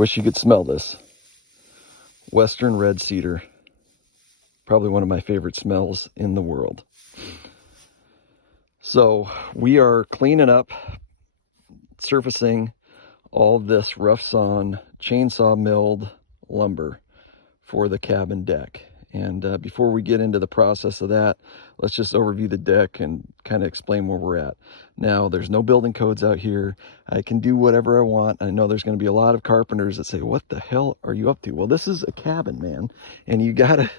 wish you could smell this. Western red cedar. Probably one of my favorite smells in the world. So we are cleaning up, surfacing all this rough sawn, chainsaw milled lumber for the cabin deck. And before we get into the process of that, let's just overview the deck and kind of explain where we're at. Now, there's no building codes out here. I can do whatever I want. I know there's going to be a lot of carpenters that say, what the hell are you up to? Well, this is a cabin, man. And you gotta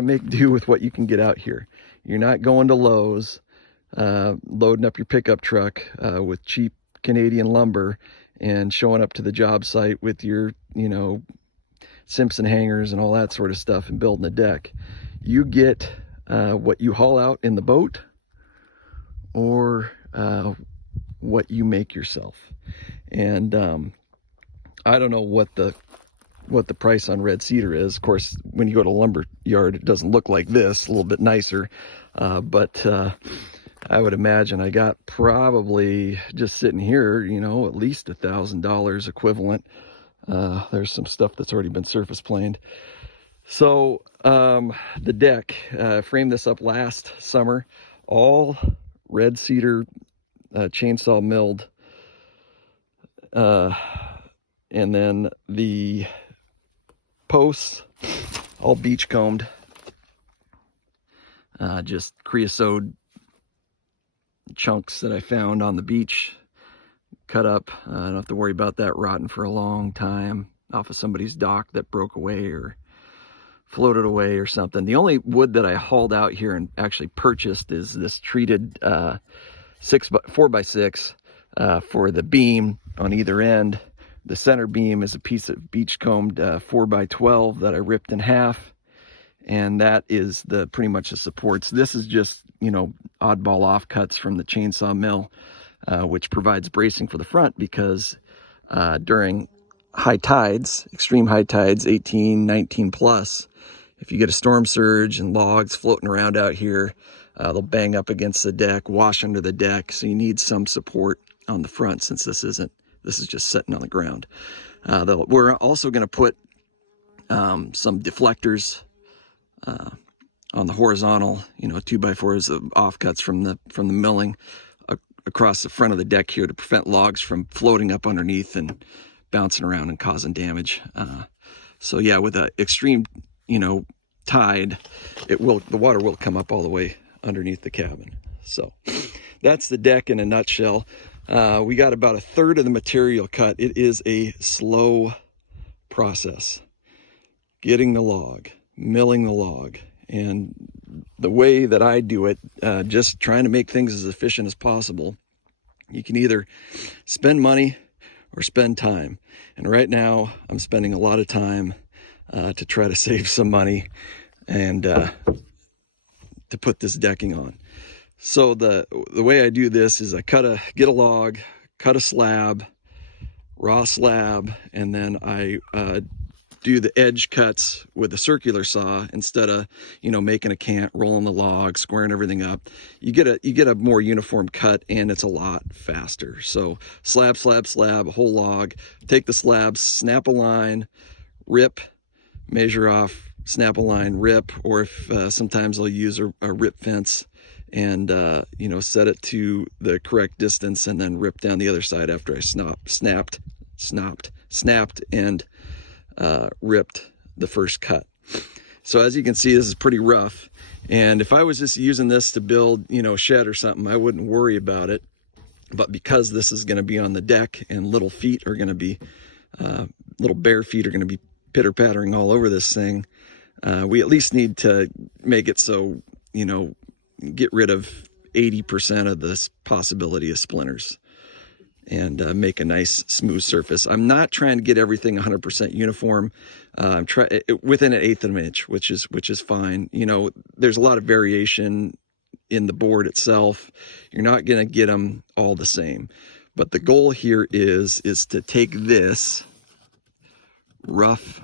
make do with what you can get out here. You're not going to Lowe's, loading up your pickup truck with cheap Canadian lumber and showing up to the job site with your, Simpson hangers and all that sort of stuff and building a deck. You get what you haul out in the boat or what you make yourself. And I don't know what the price on red cedar is. Of course, when you go to a lumber yard, it doesn't look like this, a little bit nicer. But I would imagine I got probably just sitting here, at least $1,000 equivalent. There's some stuff that's already been surface planed. So the deck, framed this up last summer, all red cedar chainsaw milled, and then the posts all beach combed, just creosote chunks that I found on the beach, cut up. I don't have to worry about that rotting for a long time off of somebody's dock that broke away or floated away or something. The only wood that I hauled out here and actually purchased is this treated 4x6 for the beam on either end. The center beam is a piece of beach combed 4x12 that I ripped in half, and that is pretty much the supports. This is just oddball offcuts from the chainsaw mill, which provides bracing for the front because during high tides, extreme high tides, 18, 19 plus, if you get a storm surge and logs floating around out here, they'll bang up against the deck, wash under the deck. So you need some support on the front since this is just sitting on the ground. We're also going to put some deflectors on the horizontal, 2x4s of offcuts from the milling across the front of the deck here to prevent logs from floating up underneath and bouncing around and causing damage. So yeah, with an extreme, tide, the water will come up all the way underneath the cabin. So that's the deck in a nutshell. We got about a third of the material cut. It is a slow process. Getting the log, milling the log, and the way that I do it, just trying to make things as efficient as possible. You can either spend money or spend time. And right now I'm spending a lot of time to try to save some money and to put this decking on. So the way I do this is I get a log, cut a slab, raw slab, and then I do the edge cuts with a circular saw instead of making a cant, rolling the log, squaring everything up. You get a more uniform cut, and it's a lot faster. So slab, a whole log. Take the slabs, snap a line, rip, measure off, snap a line, rip. Or if sometimes I'll use a rip fence and set it to the correct distance, and then rip down the other side after I snapped and ripped the first cut. So as you can see, this is pretty rough. And if I was just using this to build, a shed or something, I wouldn't worry about it. But because this is going to be on the deck and little feet are going to be, little bare feet are going to be pitter pattering all over this thing, we at least need to make it so, get rid of 80% of this possibility of splinters and make a nice smooth surface. I'm not trying to get everything 100% uniform. I'm trying within 1/8 of an inch, which is fine. There's a lot of variation in the board itself. You're not going to get them all the same. But the goal here is to take this rough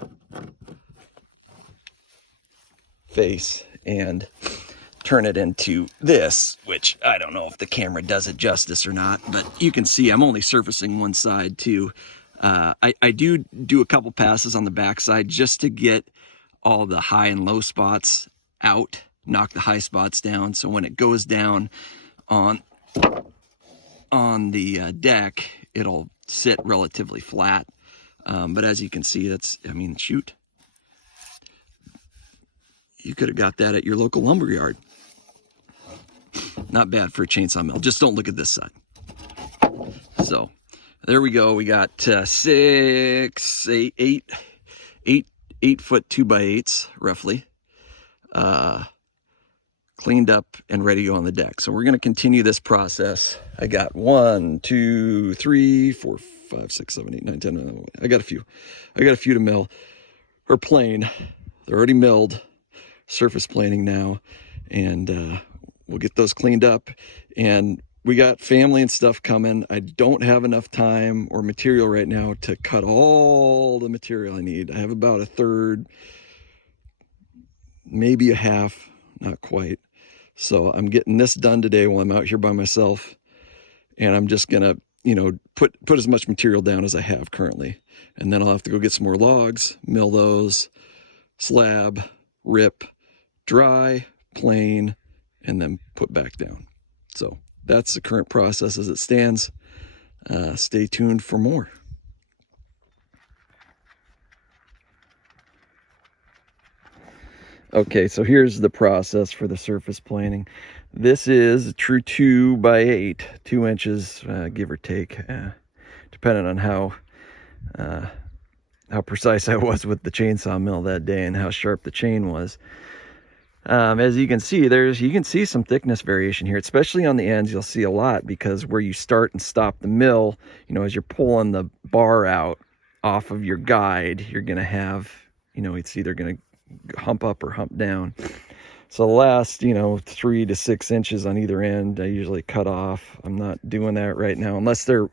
face and turn it into this, which I don't know if the camera does it justice or not, but you can see I'm only surfacing one side too. I do a couple passes on the backside just to get all the high and low spots out, knock the high spots down, so when it goes down on the deck, it'll sit relatively flat. But as you can see, that's, I mean, shoot, you could have got that at your local lumber yard. Not bad for a chainsaw mill. Just don't look at this side. So there we go. We got 8 foot 2x8s roughly, cleaned up and ready to go on the deck. So we're going to continue this process. I got 1, 2, 3, 4, 5, 6, 7, 8, 9, 10. 11. I got a few to mill or plane. They're already milled, surface planing now, and we'll get those cleaned up. And we got family and stuff coming. I don't have enough time or material right now to cut all the material I need. I have about a third, maybe a half, not quite. So I'm getting this done today while I'm out here by myself. And I'm just gonna, you know, put as much material down as I have currently. And then I'll have to go get some more logs, mill those, slab, rip, dry, plane, and then put back down. So that's the current process as it stands. Stay tuned for more. Okay, so here's the process for the surface planing. This is a true 2x8, 2 inches, give or take, depending on how precise I was with the chainsaw mill that day and how sharp the chain was. As you can see, you can see some thickness variation here, especially on the ends. You'll see a lot because where you start and stop the mill, you know, as you're pulling the bar out off of your guide, you're going to have, you know, it's either going to hump up or hump down. So the last, you know, 3 to 6 inches on either end, I usually cut off. I'm not doing that right now unless there's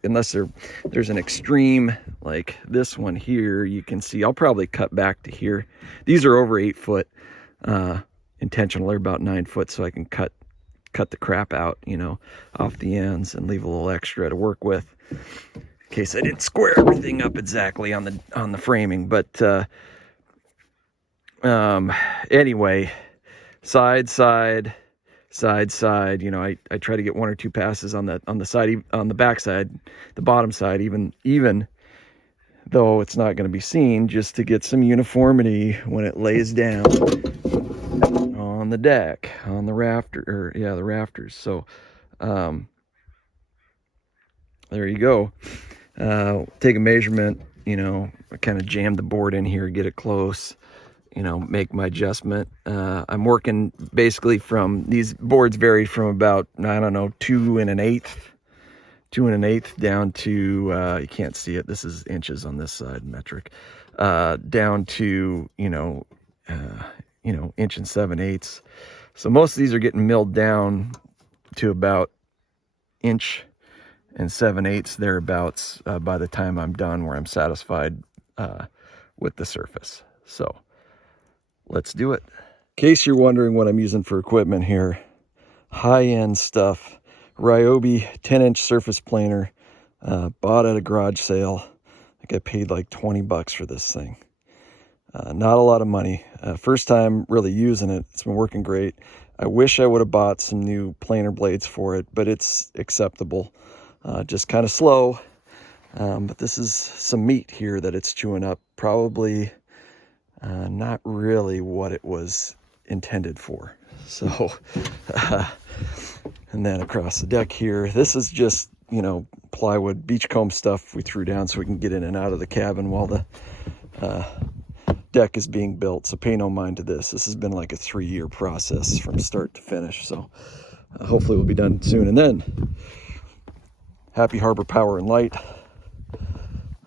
an extreme like this one here. You can see I'll probably cut back to here. These are over 8 foot. Intentional, they're about 9 foot, so I can cut the crap out, you know, off the ends and leave a little extra to work with in case I didn't square everything up exactly on the framing. But anyway, side, you know, I try to get 1 or 2 passes on the side, on the back side, the bottom side, even though it's not going to be seen, just to get some uniformity when it lays down on the deck, on the the rafters. So there you go. Take a measurement, you know, kind of jam the board in here, get it close, you know, make my adjustment. I'm working basically from, these boards vary from about, I don't know, 2 1/8 down to, you can't see it, this is inches on this side, metric, down to, you know, 1 7/8. So most of these are getting milled down to about 1 7/8 thereabouts by the time I'm done, where I'm satisfied with the surface. So let's do it. In case you're wondering what I'm using for equipment here, high-end stuff. Ryobi 10-inch surface planer, bought at a garage sale. I think I paid like $20 for this thing. Not a lot of money. First time really using it. It's been working great. I wish I would have bought some new planer blades for it, but it's acceptable. Just kind of slow. But this is some meat here that it's chewing up. Probably not really what it was intended for. So, and then across the deck here, this is just, you know, plywood, beachcomb stuff we threw down so we can get in and out of the cabin while the deck is being built. So pay no mind to this. This has been like a 3-year process from start to finish. So hopefully we'll be done soon. And then Happy Harbor Power and Light,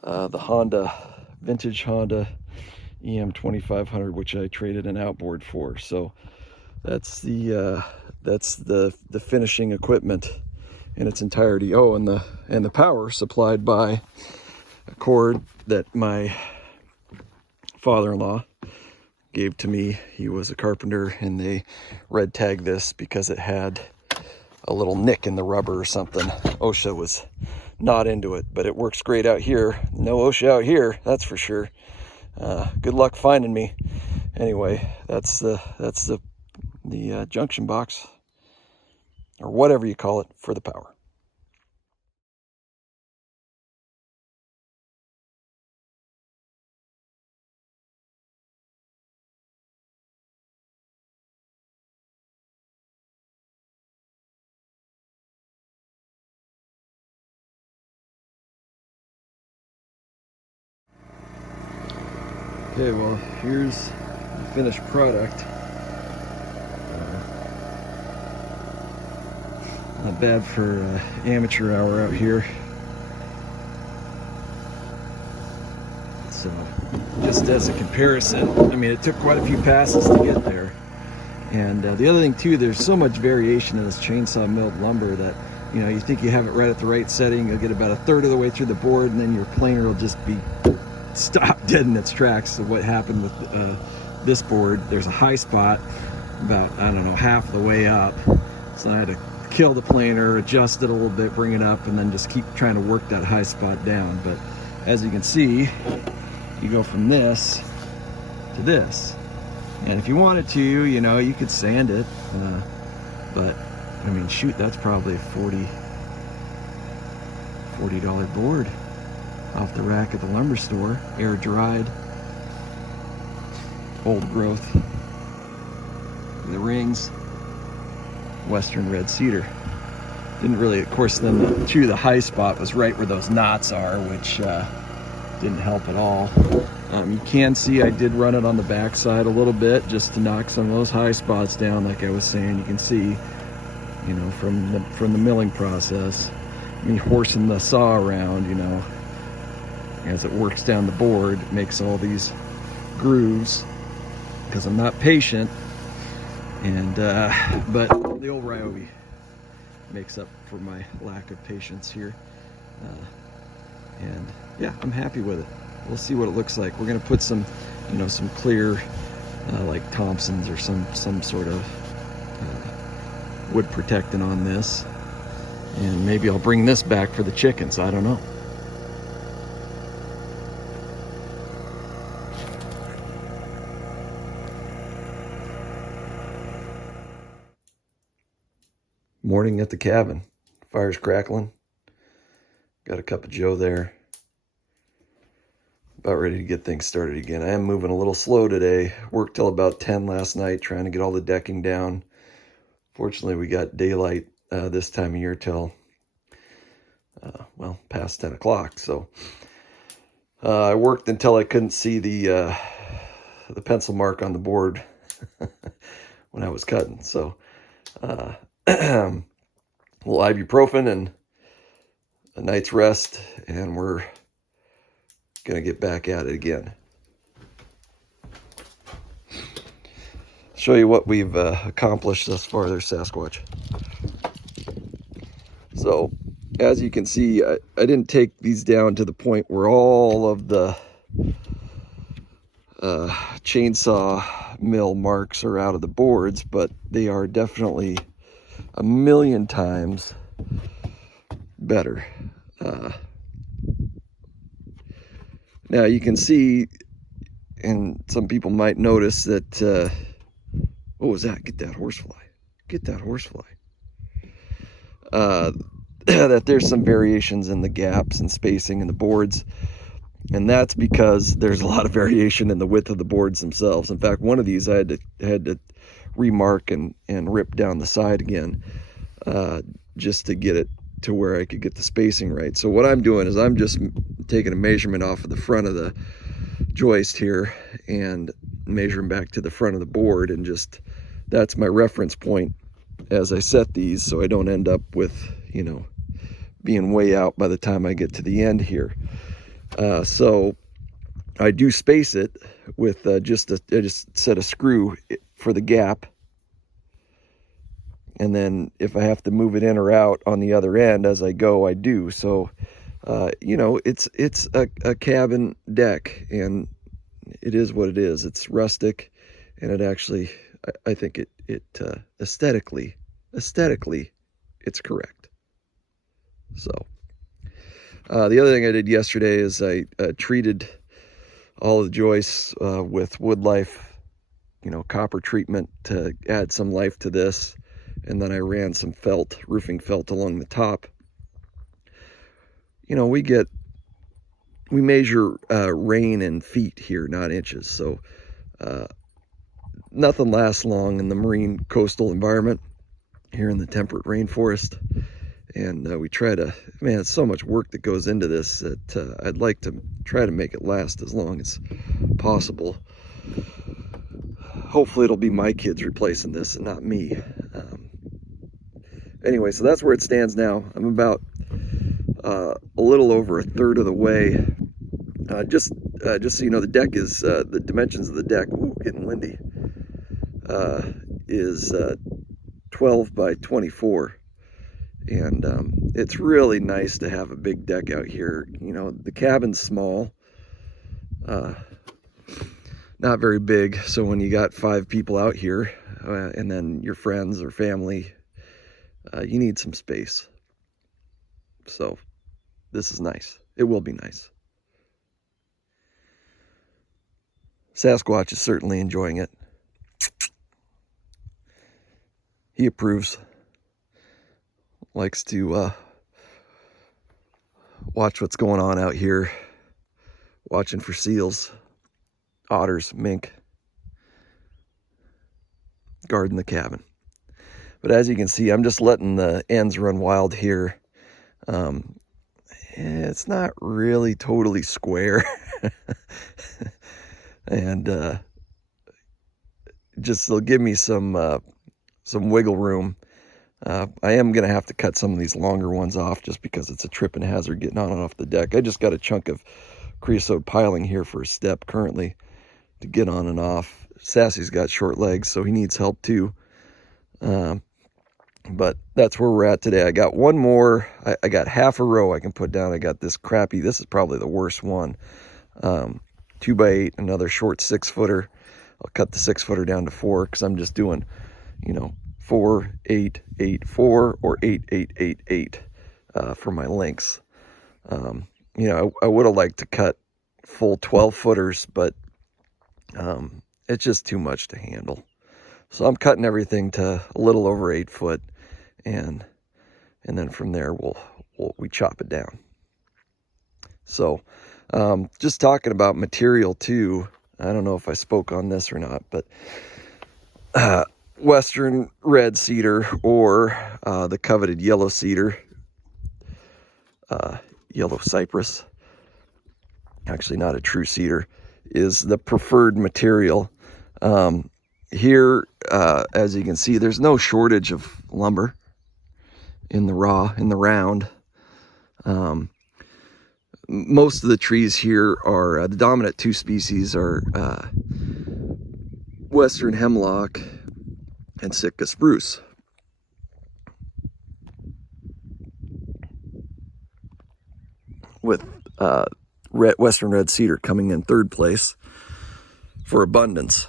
the vintage Honda EM 2500, which I traded an outboard for. So that's the finishing equipment in its entirety. Oh, and the power supplied by a cord that my father-in-law gave to me. He was a carpenter, and they red tagged this because it had a little nick in the rubber or something. OSHA was not into it, but it works great out here. No OSHA out here, that's for sure. Good luck finding me. Anyway, that's the junction box, or whatever you call it, for the power. Okay, well, here's the finished product. Not bad for amateur hour out here. So, just as a comparison, I mean, it took quite a few passes to get there. And the other thing too, there's so much variation in this chainsaw milled lumber that, you know, you think you have it right at the right setting, you'll get about a third of the way through the board, and then your planer will just be stopped dead in its tracks. So what happened with this board, there's a high spot about, I don't know, half the way up. So I had to kill the planer, adjust it a little bit, bring it up, and then just keep trying to work that high spot down. But as you can see, you go from this to this. And if you wanted to, you know, you could sand it. But, I mean, shoot, that's probably a $40 board off the rack at the lumber store, air dried, old growth. The rings, Western Red Cedar. Didn't really, of course, then the high spot was right where those knots are, which didn't help at all. You can see I did run it on the back side a little bit just to knock some of those high spots down. Like I was saying, you can see, you know, from the milling process, me horsing the saw around, you know, as it works down the board, it makes all these grooves because I'm not patient. And but the old Ryobi makes up for my lack of patience here. And yeah, I'm happy with it. We'll see what it looks like. We're gonna put some, you know, some clear, like Thompson's or some sort of wood protectant on this, and maybe I'll bring this back for the chickens. I don't know. Morning at the cabin. Fire's crackling. Got a cup of joe there. About ready to get things started again. I am moving a little slow today. Worked till about 10 last night trying to get all the decking down. Fortunately, we got daylight this time of year till, well, past 10 o'clock. So I worked until I couldn't see the pencil mark on the board when I was cutting. So a little ibuprofen and a night's rest, and we're gonna get back at it again. Show you what we've accomplished thus far. There's Sasquatch. So as you can see, I didn't take these down to the point where all of the chainsaw mill marks are out of the boards, but they are definitely a million times better. Now you can see, and some people might notice that, what was that? Get that horsefly. Get that horsefly. That there's some variations in the gaps and spacing in the boards. And that's because there's a lot of variation in the width of the boards themselves. In fact, one of these I had to remark and rip down the side again, just to get it to where I could get the spacing right. So what I'm doing is I'm just taking a measurement off of the front of the joist here and measuring back to the front of the board, and just, that's my reference point as I set these, so I don't end up with, you know, being way out by the time I get to the end here. So I do space it with I just set a screw for the gap, and then if I have to move it in or out on the other end as I go, I do. So you know, it's a cabin deck, and it is what it is. It's rustic, and it actually, I think it aesthetically it's correct. So The other thing I did yesterday is I treated all of the joists with Wood Life, copper treatment to add some life to this. And then I ran some felt, roofing felt along the top. We measure rain in feet here, not inches. So nothing lasts long in the marine coastal environment here in the temperate rainforest. And we try to, man, it's so much work that goes into this that I'd like to try to make it last as long as possible. Hopefully it'll be my kids replacing this and not me. Anyway, so that's where it stands now. I'm about a little over a third of the way. Just so you know, the deck is, the dimensions of the deck, ooh, getting windy, is 12 by 24. And it's really nice to have a big deck out here. The cabin's small, not very big. So when you got 5 people out here, and then your friends or family, you need some space. So this is nice. It will be nice. Sasquatch is certainly enjoying it. He approves. Likes to watch what's going on out here, watching for seals, otters, mink, guarding the cabin. But as you can see, I'm just letting the ends run wild here. It's not really totally square. And just they'll give me some wiggle room. I am going to have to cut some of these longer ones off just because it's a trip and hazard getting on and off the deck. I just got a chunk of creosote piling here for a step currently to get on and off. Sassy's got short legs, so he needs help too. But that's where we're at today. I got one more. I got half a row I can put down. I got this crappy, this is probably the worst one. 2x8, another short 6-footer. I'll cut the 6-footer down to 4 because I'm just doing, 4, 8, 8, 4 or 8, 8, 8, 8 for my lengths. I would have liked to cut full 12-footers, but it's just too much to handle. So I'm cutting everything to a little over 8 foot, and then from there we chop it down. So just talking about material too, I don't know if I spoke on this or not, but Western red cedar or the coveted yellow cedar, yellow cypress, actually not a true cedar, is the preferred material. Here, as you can see, there's no shortage of lumber in the round. Most of the trees here are, the dominant 2 species are Western hemlock and Sitka spruce. With Western red cedar coming in 3rd place for abundance.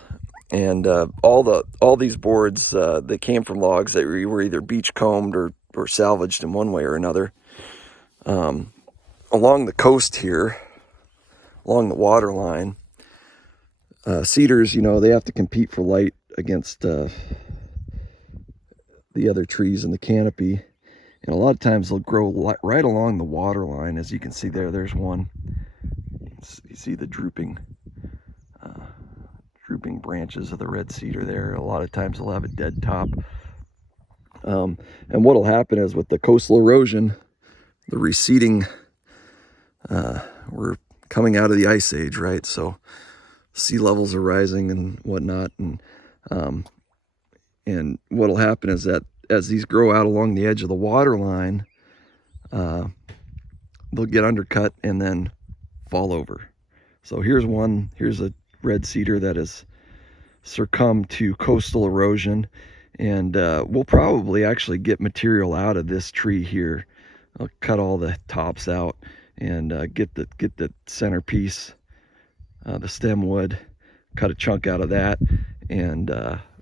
And all these boards, they came from logs that were either beach combed or salvaged in one way or another. Along the coast here, along the water line, cedars, they have to compete for light against the other trees in the canopy. And a lot of times they'll grow right along the water line. As you can see there's one. You see the drooping branches of the red cedar there. A lot of times they'll have a dead top. And what'll happen is with the coastal erosion, the receding, we're coming out of the ice age, right? So sea levels are rising and whatnot. And what'll happen is that as these grow out along the edge of the water line, they'll get undercut and then fall over. So here's a red cedar that has succumbed to coastal erosion, and we'll probably actually get material out of this tree here. I'll cut all the tops out and get the centerpiece, the stem wood, cut a chunk out of that, and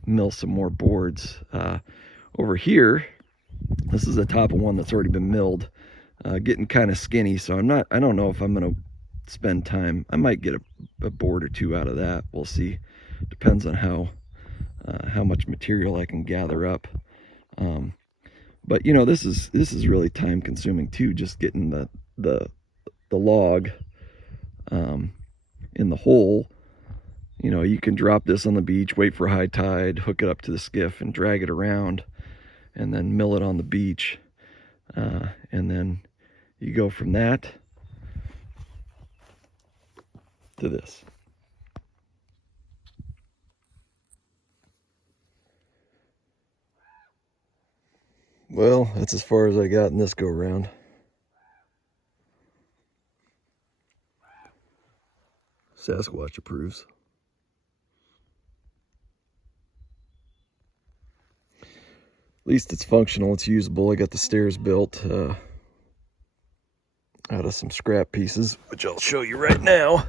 mill some more boards. Over here, this is the top of one that's already been milled. getting kind of skinny, so I don't know if I'm gonna spend time. I might get a board or two out of that. We'll see. Depends on how much material I can gather up. But you know, this is really time consuming too, just getting the log in the hole. You know, you can drop this on the beach, wait for high tide, hook it up to the skiff and drag it around, and then mill it on the beach. And then you go from that to this. Well, that's as far as I got in this go round. Sasquatch approves. At least it's functional, it's usable. I got the stairs built out of some scrap pieces, which I'll show you right now.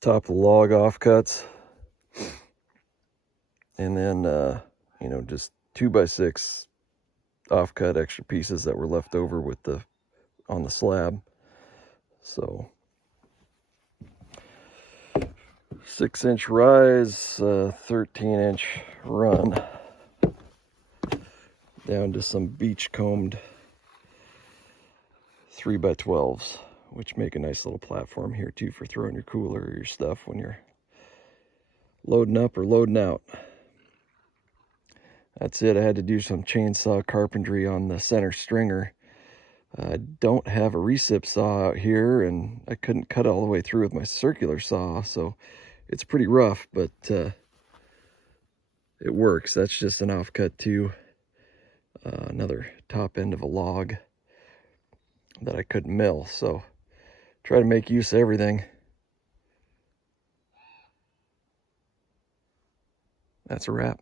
Top of the log offcuts, and then you know, just 2x6 offcut extra pieces that were left over with the on the slab. So 6-inch rise, 13-inch run down to some beach combed 3x12s, which make a nice little platform here too for throwing your cooler or your stuff when you're loading up or loading out. That's it. I had to do some chainsaw carpentry on the center stringer. I don't have a recip saw out here, and I couldn't cut all the way through with my circular saw, so it's pretty rough, but it works. That's just an offcut too. Another top end of a log that I couldn't mill, so try to make use of everything. That's a wrap.